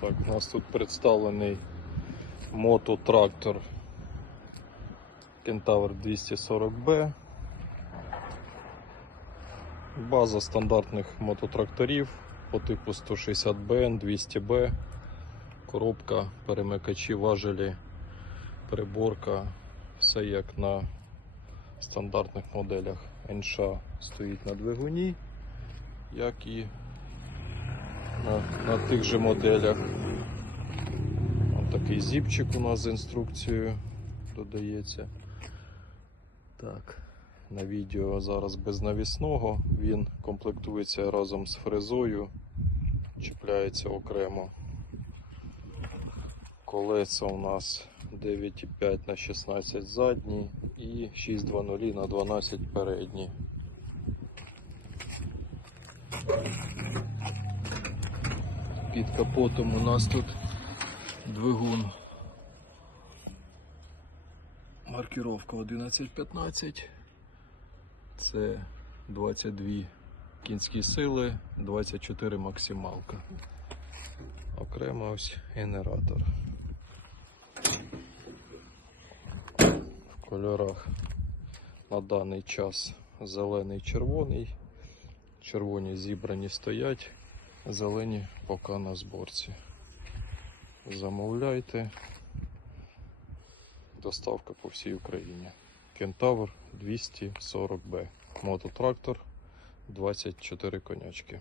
Так, у нас тут представлений мототрактор Кентавр 240B. База стандартних мототракторів по типу 160BN, 200B, коробка, перемикачі, важелі, приборка, все як на стандартних моделях. НШ стоїть на двигуні, як і на, на тих же моделях. Ось такий зіпчик у нас з інструкцією додається. Так, на відео зараз без навісного. Він комплектується разом з фрезою, чіпляється окремо. Колеса у нас 9,5 на 16 задні і 6,2 на 12 передні. Під капотом у нас тут двигун. Маркіровка 1115. Це 22 кінські сили, 24 максималка. Окремо ось генератор. В кольорах на даний час зелений червоний. Червоні зібрані стоять, зелені поки на зборці. Замовляйте. Доставка по всій Україні. Кентавр 240Б. Мототрактор 24 конячки.